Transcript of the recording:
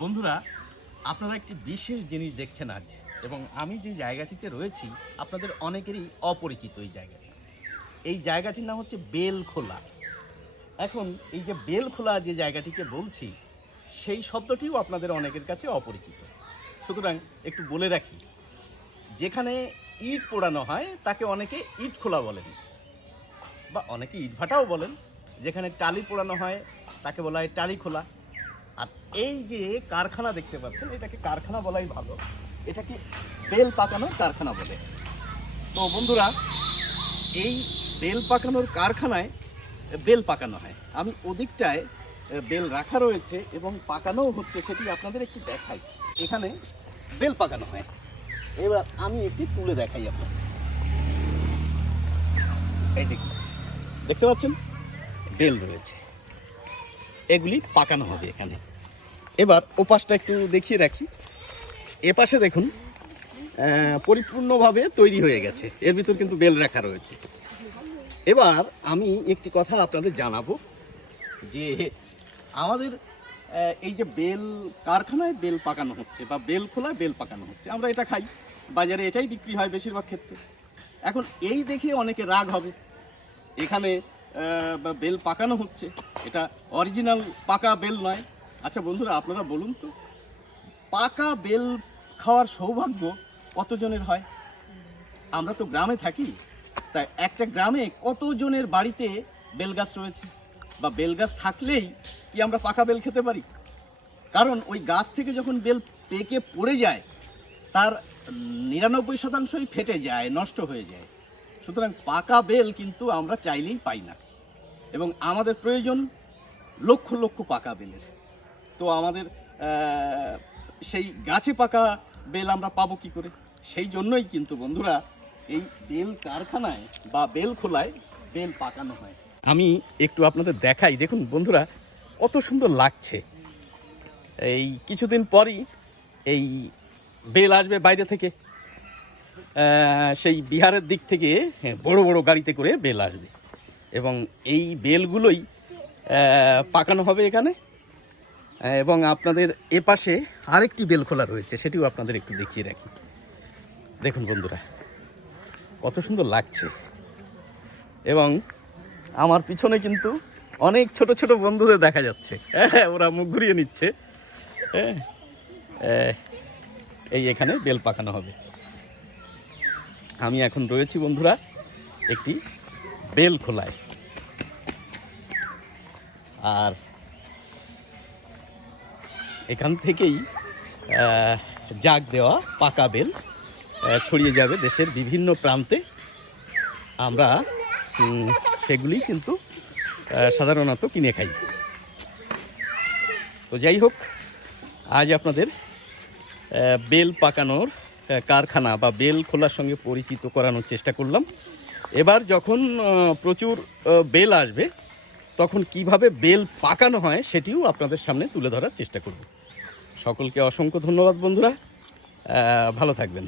বন্ধুরা, আপনারা একটি বিশেষ জিনিস দেখছেন আজ, এবং আমি যে জায়গাটিতে রয়েছি, আপনাদের অনেকেরই অপরিচিত এই জায়গাটি। এই জায়গাটির নাম হচ্ছে বেলখোলা। এখন এই যে বেলখোলা যে জায়গাটিকে বলছি, সেই শব্দটিও আপনাদের অনেকের কাছে অপরিচিত। সুতরাং একটু বলে রাখি, যেখানে ইট পোড়ানো হয়, তাকে অনেকে ইট খোলা বলেন। বা অনেকে ইট ভাটাও বলেন, যেখানে টালি পোড়ানো হয়, তাকে বলা হয় টালি খোলা আর এই যে কারখানা দেখতে পাচ্ছেন, এটাকে কারখানা বলাই ভালো। এটাকে বেল পাকানোর কারখানা বলে। তো বন্ধুরা, এই বেল পাকানোর কারখানায় বেল পাকানো হয়। আমি ওদিকটায় বেল রাখা রয়েছে এবং পাকানোও হচ্ছে, সেটি আপনাদের একটু দেখাই। এখানে বেল পাকানো হয়। এবার আমি একটি তুলে দেখাই আপনাদের। এই দেখুন, দেখতে পাচ্ছেন? বেল রয়েছে। এগুলি পাকানো হবে এখানে। এবার ওপাশটা একটু দেখিয়ে রাখি। এপাশে দেখুন পরিপূর্ণভাবে তৈরি হয়ে গেছে। এর ভিতর কিন্তু বেল রাখা রয়েছে। এবার আমি একটি কথা আপনাদের জানাব যে আমাদের এই যে বেল কারখানায় বেল পাকানো হচ্ছে বা বেল খোলায় বেল পাকানো হচ্ছে, আমরা এটা খাই। বাজারে এটাই বিক্রি হয় বেশিরভাগ ক্ষেত্রে। এখন এই দেখে অনেকে রাগ হবে। এখানে বেল পাকানো হচ্ছে। এটা অরিজিনাল পাকা বেল নয়। আচ্ছা বন্ধুরা, আপনারা বলুন তো, পাকা বেল খাওয়ার সৌভাগ্য কতজনের হয়? আমরা তো গ্রামে থাকি, তাই একটা গ্রামে কতজনের বাড়িতে বেল গাছ রয়েছে? বা বেল গাছ থাকলেই কি আমরা পাকা বেল খেতে পারি? কারণ ওই গাছ থেকে যখন বেল পেকে পড়ে যায়, তার নিরানব্বই শতাংশই ফেটে যায়, নষ্ট হয়ে যায়। সুতরাং পাকা বেল কিন্তু আমরা চাইলেই পাই না। এবং আমাদের প্রয়োজন লক্ষ লক্ষ পাকা বেলের। তো আমাদের সেই গাছে পাকা বেল আমরা পাবো কি করে? সেই জন্যই কিন্তু বন্ধুরা এই বেল কারখানায় বা বেল খোলায় বেল পাকানো হয়। আমি একটু আপনাদের দেখাই। দেখুন বন্ধুরা, কত সুন্দর লাগছে। এই কিছুদিন পরই এই বেল আসবে বাইরে থেকে। সেই বিহারের দিক থেকে হ্যাঁ, বড় বড় গাড়িতে করে বেল আসবে। এবং এই বেলগুলোই পাকানো হবে এখানে। এবং আপনাদের এপাশে আরেকটি বেল খোলা রয়েছে সেটিও আপনাদের একটু দেখিয়ে রাখি। দেখুন বন্ধুরা কত সুন্দর লাগছে। এবং আমার পিছনে কিন্তু অনেক ছোট ছোট বন্ধুদের দেখা যাচ্ছে। হ্যাঁ ওরা মুখ ঘুরিয়ে নিচ্ছে। হ্যাঁ এই এখানে বেল পাকানো হবে। আমি এখন রয়েছি, বন্ধুরা, একটি বেল খোলায়। আর এখান থেকেই জাগ দেওয়া পাকা বেল ছড়িয়ে যাবে দেশের বিভিন্ন প্রান্তে। আমরা সেগুলি কিন্তু সাধারণত কিনে খাই। তো যাই হোক, আজ আপনাদের বেল পাকানোর কারখানা বা বেল খোলার সঙ্গে পরিচিত করানোর চেষ্টা করলাম। এবার যখন প্রচুর বেল আসবে, তখন কীভাবে বেল পাকানো হয় সেটিও আপনাদের সামনে তুলে ধরার চেষ্টা করব। সকলকে অসংখ্য ধন্যবাদ বন্ধুরা। ভালো থাকবেন।